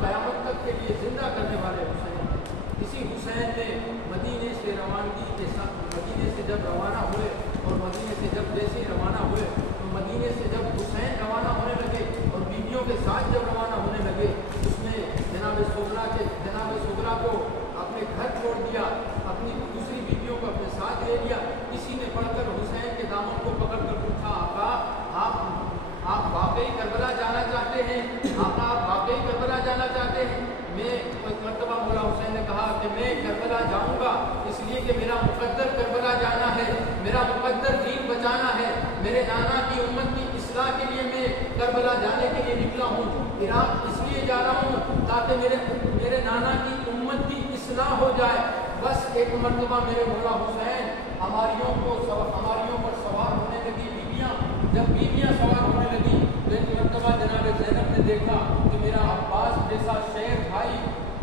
قیامت تک کے لیے زندہ کرنے والے حسین ہیں۔ اسی حسین نے مدینے سے روانگی کے ساتھ مدینے سے جب روانہ ہوئے اور مدینے سے جب جیسے روانہ ہوئے تو مدینے سے جب حسین روانہ ہونے لگے اور بیویوں کے ساتھ جب روانہ ہونے لگے، اس نے جناب سغرا کو اپنے گھر چھوڑ دیا، اپنی دوسری بیویوں کو اپنے ساتھ لے لیا۔ کسی نے پڑھ کر حسین کے دامن کو پکڑ کر پوچھا، آقا آپ واقعی کربلا جانا چاہتے ہیں؟ آقا آپ واقعی کربلا جانا چاہتے ہیں؟ میں مرتبہ مولا حسین نے کہا کہ میں کربلا جاؤں گا اس لیے کہ میرا مقدر کربلا جانا ہے، میرا مقدر دین بچانا ہے، میرے نانا کی امت کی اصلاح کے لیے میں کربلا جانے کے لیے نکلا ہوں۔ عراق اس لیے جا رہا ہوں تاکہ میرے نانا کی امت کی اصلاح ہو جائے۔ بس ایک مرتبہ میرے مولا حسین ہماریوں پر سوار ہونے لگی بیویاں، جب بیویاں سوار ہونے لگی تو ایک مرتبہ جناب زینب نے دیکھا کہ میرا عباس جیسا شیر بھائی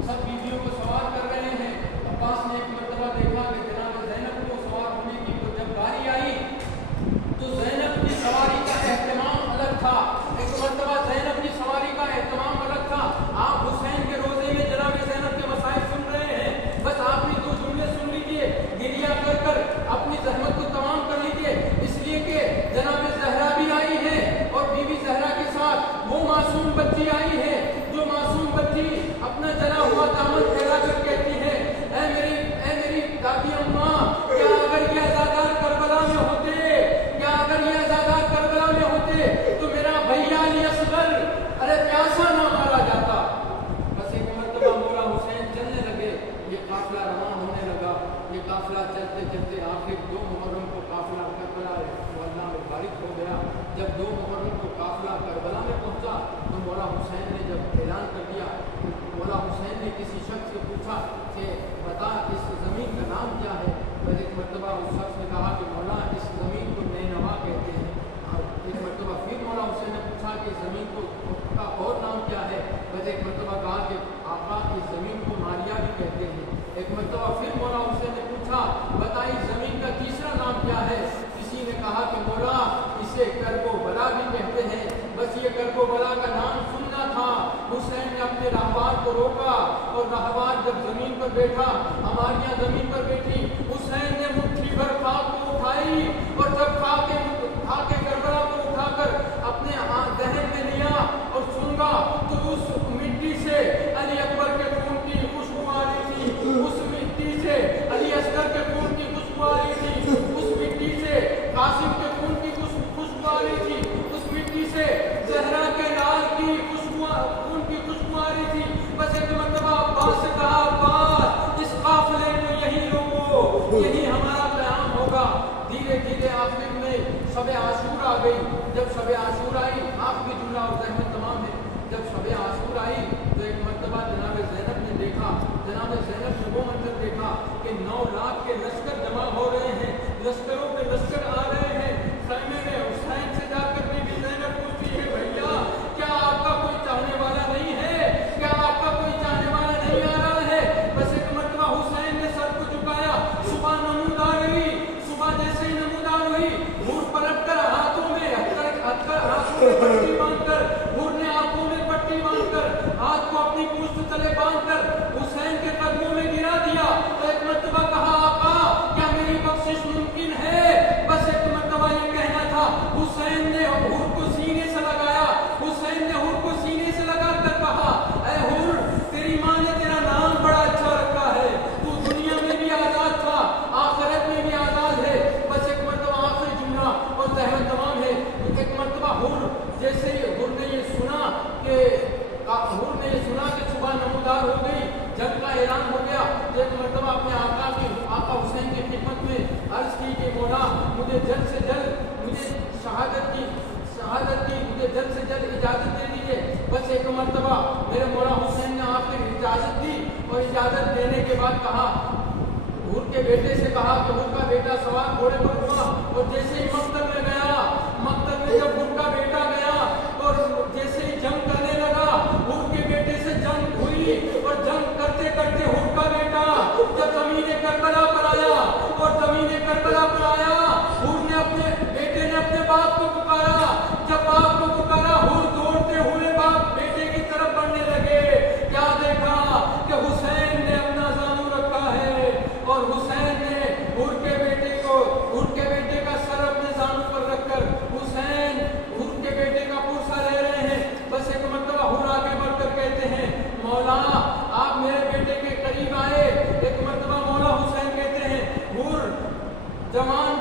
سب بیویوں کو سوار کر رہے ہیں۔ عباس نے ایک مرتبہ دیکھا کہ جناب زینب کو سوار ہونے کی تو جب باری آئی تو زینب کی سواری کا اہتمام الگ تھا، ایک مرتبہ زینب کی سواری کا اہتمام الگ تھا۔ آپ حسین کے روزے میں جناب زینب کے مسائل سن رہے ہیں، بس آپ نے 2 جملے سن لیجیے، گریہ کر کر اپنی زحمت کو تمام کر لیجیے، اس لیے کہ جناب زہرا بھی آئی ہے اور بی بی زہرا کے ساتھ وہ معصوم بچی آئی ہے جو معصوم بچی اپنا جلا ہوا دامن پھیلا کر کہتی ہے، اے میری دادی اماں، کیا اگر یہ عزادار کربلا میں ہوتے تو میرا بھیا علی اصغر ارے پیاسا نہ مارا جاتا۔ بس ایک مرتبہ مولا حسین چلنے لگے، یہ قافلہ روان ہونے لگا، یہ قافلہ چلتے چلتے آخر 2 محرم کو قافلہ کربلا اللہ میں بارک ہو گیا۔ جب 2 محرم کو قافلہ کربلا میں پہنچا تو مولا حسین نے جب اعلان کر دیا، مولا حسین نے کسی شخص سے پوچھا کہ بتا اس زمین کا نام کیا ہے؟ پھر ایک مرتبہ اس شخص نے کہا کہ مولا اس زمین کو نینوا کہتے ہیں۔ ایک مرتبہ پھر مولا حسین نے پوچھا کہ اس زمین کا اور نام کیا ہے؟ پھر ایک مرتبہ کہا کہ آقا اس زمین کو ماریا بھی کہتے ہیں۔ ایک مرتبہ پھر مولا حسین نے پوچھا بتائی زمین کا تیسرا نام کیا ہے؟ کسی نے کہا کہ مولا اسے کرب و بلا بھی کہتے ہیں۔ بس یہ کرب و بلا کا نام سننا تھا۔ حسین نے اپنے راہبار کو روکا اور راہبار جب زمین پر بیٹھا، ہماریاں زمین پر بیٹھی، حسین نے مٹھی بھر خاک کو اٹھائی اور جب خاک کربلا کو اٹھا کر اپنے دہن میں لیا اور سونگا تو اس مٹی سے علی اکبر کے خون کی خوشبو آ رہی تھی، اس مٹی سے علی اصغر کے خون کی خوشبو آ رہی تھی، اس مٹی سے قاسم کے خون کی خوشبو آ رہی تھی، اس مٹی سے زہرا کے لال کی خون کی خوشبو آ رہی تھی۔ بس ایک مرتبہ عباس سے کہا عباس اس قافلے کو یہی روکو، یہی ہمارا قیام ہوگا۔ دھیرے دھیرے آخر میں شب عاشور آ گئی۔ جب شب عاشور آئی، آخری جملہ اور زحمت تمام ہے، جب شب عاشور آئی تو ایک مرتبہ جناب زینب نے دیکھا، جناب زینب نے وہ منظر دیکھا کہ 9 لاکھ کے لشکر جمع ہو رہے ہیں، لشکروں کے لشکر آ رہے ہیں۔ خیمے میں حسین سے جا کر بھی زینب پوچھتی ہے بھیا کیا آپ کا کوئی چاہنے والا نہیں ہے؟ کیا آپ کا کوئی چاہنے والا نہیں آ رہا ہے؟ بس ایک مرتبہ حسین نے سر کو جھکایا، صبح نمودار ہوئی، صبح جیسے ہی نمودار ہوئی، حور پلٹ کر ہاتھوں میں پٹی باندھ کر، حور نے آنکھوں میں پٹی باندھ کر، ہاتھ کو اپنی پوست تلے باندھ کر حسین کے قدموں میں گرا دیا۔ تو ایک مرتبہ کہا آقا کیا میری بخشش ممکن ہے؟ بس ایک مرتبہ یہ کہنا تھا۔ حسین نے حور کو سینے سے لگایا، حسین نے حور کو سینے سے لگا کر کہا اے حور تیری ماں نے تیرا نام بڑا اچھا رکھا ہے، تو دنیا میں بھی آزاد تھا، آخرت میں بھی آزاد ہے۔ بس ایک مرتبہ آخری جملہ اور زحمت تمام ہے۔ ایک مرتبہ حور جیسے ہی حور نے یہ سنا کہ صبح نمودار ہو گئی، جنگ کا اعلان ہو گیا، تو ایک مرتبہ اپنے آقا حسین کی خدمت میں عرض کی کہ مولا مجھے جلد سے جلد مجھے شہادت کی مجھے جلد سے جلد اجازت دے دیجیے۔ بس ایک مرتبہ میرے مولا حسین نے آخر اجازت دی اور اجازت دینے کے بعد کہا، حور کے بیٹے سے کہا کہ حور کا بیٹا سوار گھوڑے پر ہوا اور جیسے ہی مقتل میں گیا، مقتل میں جب حور کا بیٹا گیا اور جیسے ہی جنگ کرنے لگا، حور کے بیٹے سے جنگ ہوئی اور جنگ کرتے کرتے حور کا بیٹا جب زمین کربلا پر آیا اور زمین کربلا پر آیا، حور نے اپنے بیٹے نے اپنے باپ کو پکارا، جب باپ کو پکارا حور دوڑتے ہوئے باپ بیٹے کی طرف بڑھنے لگے مولا آپ میرے بیٹے کے قریب آئے. ایک مرتبہ مولا حسین کہتے ہیں حور جوان